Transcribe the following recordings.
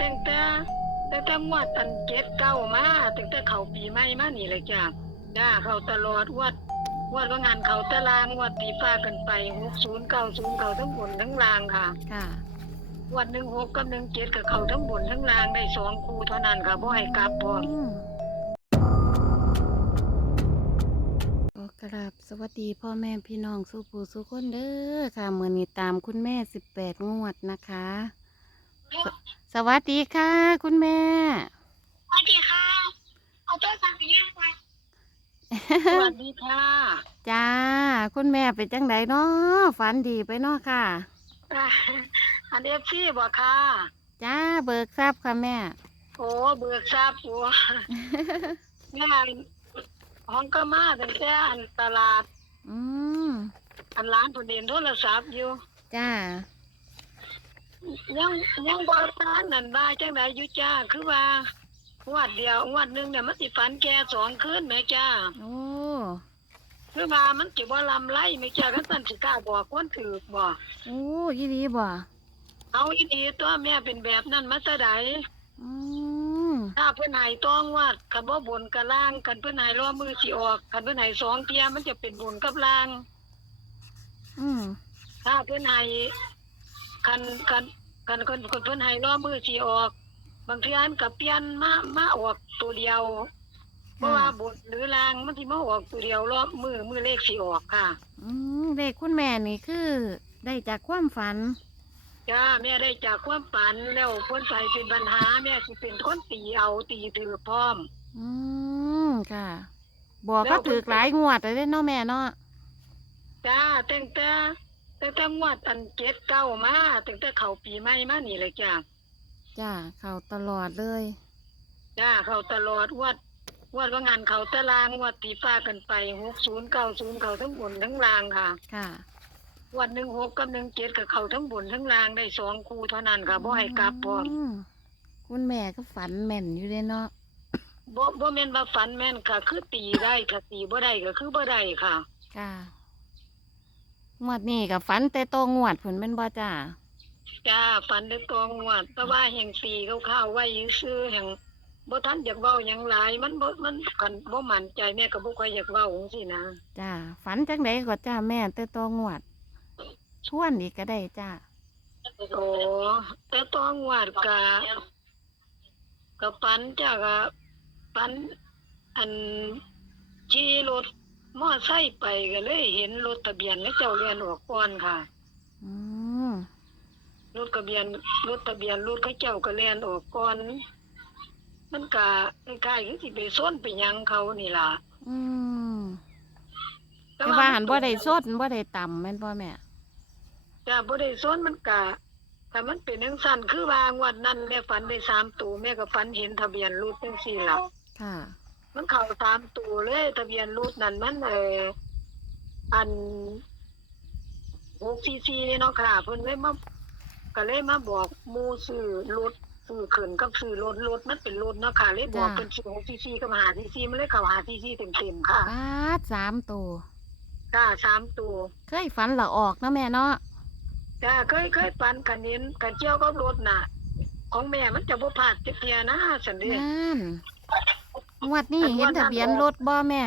ตั้งแต่ตั้งแต่งวดอันเจ็ดเก้ามาตั้งแต่เขาปีใหม่มานี่เลยจ้าจ้าเขาตลอดงวดงวดว่างานเขาตารางงวดตีฟ้ากันไปหกศูนย์เก้าศูนย์เขาทั้งบนทั้งล่างค่ะค่ะงวันหนึ่งหกกับหนึ่งเจ็ดกับเขาทั้งบนทั้งล่างได้สองคู่เท่านั้นค่ะบ่ให้กลับพร้อมอืมขอกราบสวัสดีพ่อแม่พี่น้องสุผู้สุคนเด้อค่ะมือนี้ตามคุณแม่สิบแปดงวดนะคะ สสวัสดีค่ะ คุณแม่ สวัสดีค่ะ เอาตัวสั่งไปย่างไปสวัสดีค่ะ จ้า คุณแม่เป็นจังไดเนาะฝันดีไปเนาะค่ะอ่าอันเอฟซีบ่ค่ะ จ้า เบิกทราบค่ะแม่ โอ้เบิกทราบโอ้แม่ห้องก็มาตั้งแต่อันตลาด อืมอันร้านผนเด่นโทรศัพท์อยู่ จ้า ยังยังบ่ทานนั่นว่าจังไดอยู่จ้า คือว่างวดเดียวงวดหนึงเนี่ยมันสิฝันแก่สองคืนแม่จ้า โอ้คือว่ามันสิบ่ลำไรแม่จ้าคันสันสิกล้าบอกคนถือบ่โอ้ยี่ดีบ่เอาอีดีตัวแม่เป็นแบบนั้นมาแต่ใดอืมถ้าเพิ่นให้ต้องวัดคันบ่บนกับล่างคันเพิ่นให้รอมือสิออกคันเพิ่นให้สองเที่ยมันจะเป็นบนกับล่าง อืมถ้าเพิ่นให้คันคัน คันคนคนเพิ่นให้รอมือสิออก บางเทีอันก็เปลี่ยนมามาออกตัวเดียวเพราะว่าบนหรือล่างมันสิมาออกตัวเดียวรอบมือมือเลขสิออกค่ะ อืมเด็กคุณแม่นี่คือ ได้จากความฝัน จ้าแม่ได้จากความฝันแล้วเพิ่นใส่เป็นปัญหาแม่สิเป็นคนตีเอาตีถือพร้อม อืมค่ะ บอกเขาถือหลายงวดเลยเด้เนาะแม่เนาะ จ้าตั้งแต่ตั้ง แต่งวดอันเจ็ดเก้ามาตั้งแต่เขาปีใหม่มานี่เลยจ้าจ้าเขาตลอดเลยจ้าเขาตลอดงวัดงวัดว่างานเขาตารางงวัดตีฟ้ากันไปหกศูนย์เก้าศูนย์เขาทั้งบนทั้งล่างค่ะ ค่ะงวันหนึ่งหกกับหนึ่งเจ็ดกับเขาทั้งบนทั้งล่างได้สองคู่เท่านั้นค่ะบ่ให้กลับพร้อมมคุณแม่ก็ฝันแม่นอยู่เลยเนาะบ่บ่แม่นว่าฝันแม่นค่ะ คือตีได้ค่ะตีบ่ได้ก็คือบ่ได้ค่ะ ค่ะ งวดนี้กับฝันแต่โตงวดผลเป็นบ่จ้าจ้าฝันได้ตองงวดแต่ว่าแห่งตีเข้าวๆไว้ซื้อแห่งบ่ทันอยากเว้าหยังหลาย มันบ่มันคันบ่มั่นใจแม่ก็บ่ค่อยอยากเว้าจังซี่นะจ้าฝันจังไดก็จ้าแม่แต่โตงวดชวนอีกก็ได้จ้าโอ้แต่ตองงวดก็ก็ฝันจ้าก็ฝันอันขี่รถ มอไซค์ไปก็เลยเห็นรถทะเบียนแล้วเจ้าเรียนออกก่อนค่ะอืมรถทะเบียนรถทะเบียนรถเขาเจ้าก็เรียนออกก่อน มันก็คล้ายๆคือสิไปส้นไปหยังเขานี่ล่ะอืมแต่ว่าหันบ่ได้สดบ่ได้ต่ำแม่นบ่แม่ จ้าบ่ได้ส้นมันก็ถ้ามันเป็นจังซั่นคือว่างวดนั้นแม่ฝันได้สามตัวแม่ก็ฝันเห็นทะเบียนรถจังซี่ล่ะค่ะ มันเข้าสามตัวเลยทะเบียนรถนั่นมันเอออันหกซีซีนี่เนาะค่ะเพิ่นเลยมาก็เลยมาบอกหมู่ซื้อรถซื้อขึ้นกับซื้อรถรถมันเป็นรถเนาะค่ะเลยบอกจ้ะเป็นซื้อหกซีซีกับหาซีซีมันเลยเข้าหาซีซีเต็มๆค่ะปาดสามตัวค่ะสามตัวเคยฝันละออกเนาะแม่เนาะจ้าเคยเคยปันกันเน้นกันเจียวกับรถน่ะ ของแม่มันจะบ่พลาดจักเทียนะสันเดียนั่น งวดนี้อันเห็นวันนั้นทะเบียนรถบ่แม่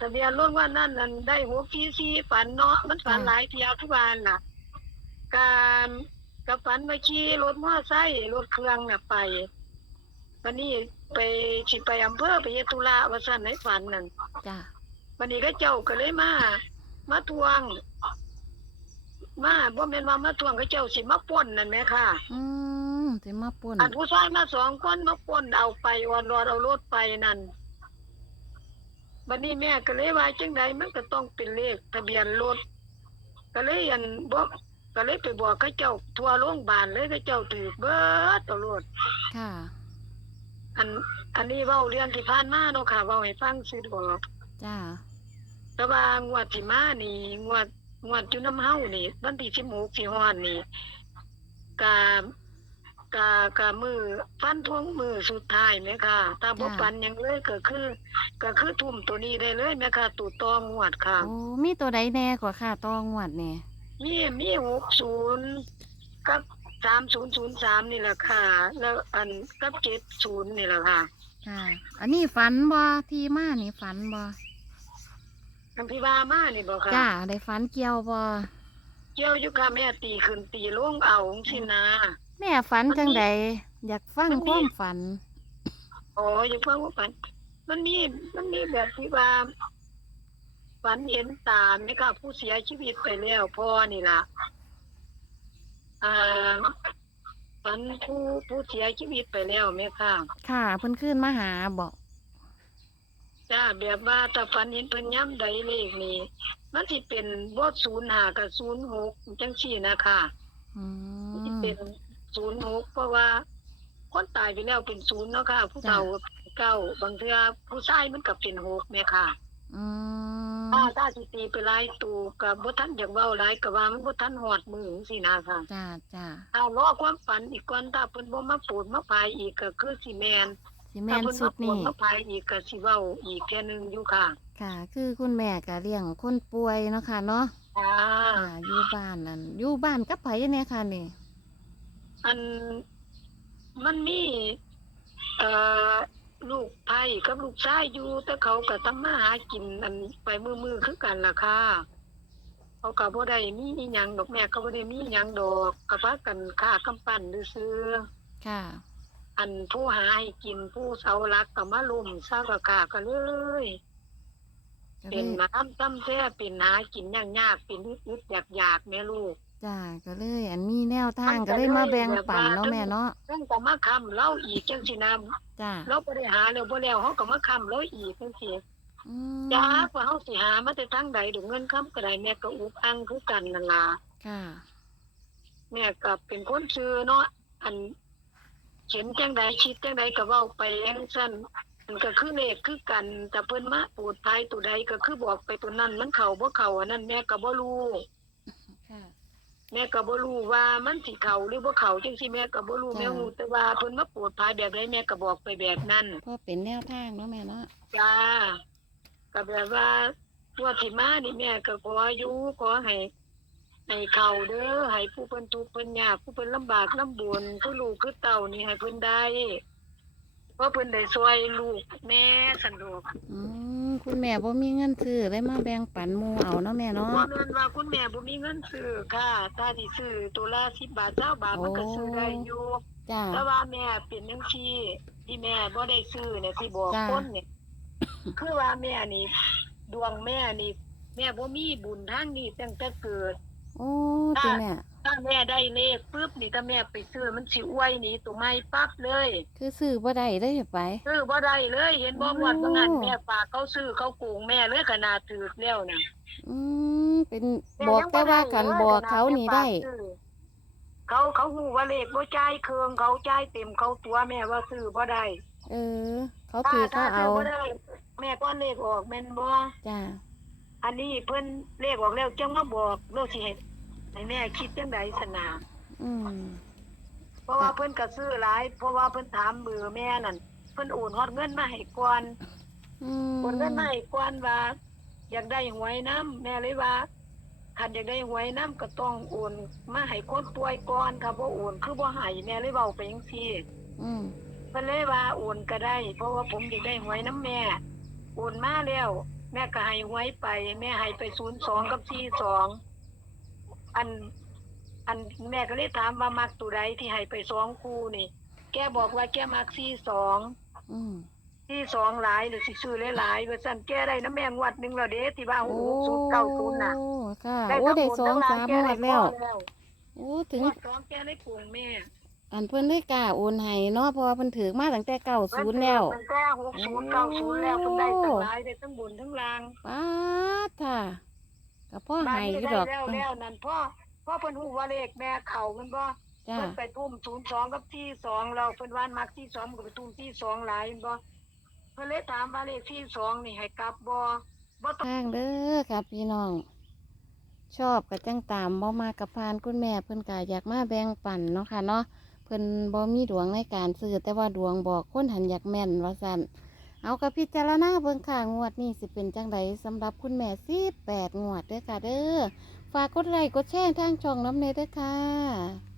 ทะเบียนรถว่านั่นนั่นได้หกซีซีฝันเนาะมันฝันจ้ะหลายเที่ยวทุกวันน่ะ การกับฝันมาขี่รถมอไซค์รถเครื่องน่ะไปวันนี้ไปสิไปอำเภอไปเฮ็ดธุระว่าซั่นในฝันนั่นจ้าวันนี้ก็เจ้าก็เลยมา มาทวง มาบ่แม่นว่ามาทวงก็เจ้าสิมาปล้นนั่นแหมค่ะ อืม สิมาป่นอันผู้ชายมาสองคนมาปล้นเอาไปออนรอดเอารถไปนั่นบัดนี้แม่ก็เลยว่าจังใดมันก็ต้องเป็นเลขทะเบียนรถก็เลยอันบอกก็เลยไปบอกเขาเจ้าทัวโรงพยาบาลเลยเขาเจ้าถือเบิดเอารถค่ะ อันอันนี้เว้าเรื่องที่ผ่านมาเนาะค่ะเว้าให้ฟังซื่อบอกจ้าแต่ว่างวดที่มานี่ งวดงวดอยู่น้ำเฮานี่วันที่16สิฮอดนี่กา กากามือฟันทวงมือสุดท้ายแม่ค่ะถ้าบ่ฟันหยังเลยก็คือ ก็คือทุ่มตัวนี้ได้เลยแม่ค่ะตูตองวดค่ะ โอ้มีตัวใดแน่กว่าค่ะตองวดนี่มีมี60กับสามศูนย์ศูนย์สามนี่แหละค่ะ แล้วอันกับเจ็ดศูนย์นี่แหละค่ะค่ะ อันนี้ฝันบ่ที่มานี่ฝันบ่อันพี่ว่ามานี่บอกค่ะจ้าได้ฝันเกี่ยวบ่เกี่ยวอยู่ค่ะแม่ตีขึ้นตีลงเอาสินะ แม่ฝันจังใดอยากฟังมันมีความฝันอ๋ออย่าเพิ่งว่าฝัน มันมีมันมีแบบที่ว่าฝันเห็นตาไหมค่ะผู้เสียชีวิตไปแล้วพ่อนี่ล่ะอ่าฝันผู้ผู้เสียชีวิตไปแล้วไหมค่ะ ค่ะเพิ่นขึ้นมาหาบอกจ้าแบบว่าถ้าฝันเห็นเพิ่นย้ำใดเลขนี่มันสิเป็นบทศูนย์หากับศูนย์หกจังสี่นะคะอืสิมเป็น ศูนย์หกเพราะว่า คนตายไปแล้วเป็นศูนย์เนาะค่ะ ผู้เฒ่าเก้าบางเทื่อผู้ชายมันก็เป็นหกแม่ค่ะอืมถ้าถ้าสิตีไปหลายตูกับบ่ทันอยากเว้าหลายก็ว่ามันบ่ทันฮอดมือจังซี่นะค่ะจ้าจ้าถ้ารอความฝันอีกก่อนถ้าเพิ่นบ่มาปูดมาพายอีกก็คือสิแม่นสิแม่ถ้านเพิ่นสุมาดปูดนี่มาพายอีกก็สิเว้าอีกแค่ยหนึงอยู่ค่ะ ค่ะ คือคุณแม่ก็เลี้ยงคนป่วยเนาะค่ะเนาะอ่าค่ะอยู่บ้านนั่นอยู่บ้านกับไผเนี่ยค่ะนี่ อันมันมีเอ่อลูกไผ่กับลูกชายอยู่ แต่เขาก็ทำมาหากินอันไปมือๆคือกันล่ะค่ะเขาก็บ่ได้มีอิหยังดอกแม่ก็บ่ได้มีอิหยังดอกก็พากันค่ากำปั้นซื่อค่ะ ๆอันผู้หาให้กินผู้เสารักก็มาลุมซะก็ค่ากันเลย ก็เลเป็นยน้ำซ้ำแท้เป็นหากินยากๆเป็นอึดๆอยากๆแม่ลูก จ้าก็เลย อันมีแนวทางมันก็ก็เลยมาแบ่งเลยแบบปันว่าเนาะแม่เนาะเพิ่นก็มาค้ำเล่าอีกจังสินะจ้าเราบ่ได้หาแล้วบ่แล้วเฮาก็มาค้ำเราอีกจังซี่อืมจ้าว่าเฮาสิหามาแต่ทางใดดอกเงินค้ำก็ได้แม่ก็อุกอังคือกันนั่นล่ะค่ะแม่ก็เป็นคนซื่อเนาะอันเห็นจังใดคิดจังใดก็เว้าไปจังซั่นมันก็คือเลขคือกันแต่เพิ่นมาปูดภายตัวใดก็คือบอกไปตัวนั้นมันเข้าบ่เข้าอันนั้นแม่ก็บ่รู้ค่ะ แม่ก็บ่รู้ว่ามันสิเข้าหรือบ่เข้าจังซี่แม่ก็บ่รู้จ้ะแม่ฮู้แต่ว่าเพิ่นมาปูดภายแบบใดแม่ก็บอกไปแบบนั้นเพราะเป็นแนวทางเนาะแม่เนาะจ้าก็แบบว่าตัวที่มานี่แม่ก็ขออยู่ขอให้ให้เขาเด้อให้ผู้เพิ่นทุกข์เพิ่นยากผู้เพิ่นลำบากลำบนคือลูกคือเต่านี่ให้เพิ่นได้เพราะเพิ่นได้ช่วยลูกแม่สะดวก อืม คุณแม่บ่มีเงินซื้อเลยมาแบ่งปันหมู่เอาเนาะแม่เนาะบ่แม่นว่าคุณแม่บ่มีเงินซื้อค่ะถ้าสิซื้อตัวละ10บาท20บาทมันก็ซื้อได้อยู่จ้า แต่ว่าแม่เป็นจังซี่ที่แม่บ่ได้ซื้อเนี่ยที่บอกจ้ะ คนเนี่ยคือว่าแม่นี่ดวงแม่นี่ แม่บ่มีบุญทางนี้ตั้งแต่เกิด โอ้ติแม่ ถ้าแม่ได้เลขปุ๊บนี่ถ้าแม่ไปซื้อมันสิอวยหนี่ตัวไม่ปั๊บเลยคือซื้อบ่ได้เลยไป ซื้อบ่ได้เลย เห็นบ่โอ้งวดบางอันแม่ฝากเขาซื้อเขาโกงแม่เลยขนาดถือแล้วน่ะอืมเป็นบอกแต่ว่ากันบอกเขานี่ได้ เขาเขาฮู้ว่าเลขบ่จ่ายเครื่องเขาจ่ายเต็มเขาตัวแม่ว่าซื้อบ่ได้เออ เขาถือเขาเอาถ้ซื้บ่ได้แม่ก็เลขออกแม่นบ่จ้าอันนี้เพิ่นเลขออกแล้วจังมาบอกโลกสิให้ ให้แม่คิดจังไดสนาอืมเพราะว่าเพิ่นก็ซื้อหลาย เพราะว่าเพิ่นถามเบอร์แม่นั่นเพิ่นโอนฮอดเงินมาให้ก่อนอืมโอนเงินมาให้ก่อนว่า อยากได้หวยน้ำแม่เลยว่าคันอยากได้หวยน้ำก็ต้องโอนมาให้คนป่วยก่อนค่ะบ่โอนคือบ่ให้แม่เลยเว้าไปจังซี่อืมเพิ่นเลยว่าโอนก็ได้ เพราะว่าผมอยากได้หวยน้ำแม่โอนมาแล้ว แม่ก็ให้หวยไป แม่ให้ไป02กับ42 อัน อันแม่ก็เลยถามว่ามักตัวใดที่ให้ไปสองคู่นี่ แกบอกว่าแกมัก42อืม42หลายหรือสิซื้อหลายๆว่าซั่นแกได้น้ำแม่งวดหนึงแล้วเด้ที่ว่า6090น่ะโอ้ค่ะได้โอ้ได้ทั้สหองทั้สามแกงวได้ดแล้วพอแล้วโอ้ถึงงวดสองแกได้ปรุงแม่อันเพิ่นได้กล้าโอนให้เนาะเพราะว่าเพิ่นถือมาตั้งแต่เก้าศูนย์แล้วมันแก้6090แล้วเพิ่นได้ทั้งหลายได้ทั้งบุญทั้งลาง ป้าดค่ะก็ พ่อบ้านให้นี้อยู่ได้ดอกแล้วแล้วนั่นพ่อพ่อเพิ่นฮู้ว่าเลขแม่เข้ามันบ่จ้าเพิ่นไปทุ่ม02กับที่2เราเพิ่นว่านมักที่2ก็ไปทุ่มที่2หลายแม่นบ่เพิ่นเลยถามว่าเลขที่2นี่ให้กลับบ่บ่ต้องทางเด้อค่ะพี่น้อง ชอบกับจังตามบ่มากับพานคุณแม่เพิ่นก็อยากมาแบ่งปันเนาะค่ะเนาะเพิ่นบ่มีดวงในการซื้อแต่ว่าดวงบอกคนหันอยากแม่นว่าซั่น เอากับพิจารณาเบิ่งค่ะงวดนี้สิเป็นจังไดสำหรับคุณแม่18งวดเด้อค่ะเด้อฝากกดไลค์กดแชร์ทางช่องน้ำเนยเด้อค่ะ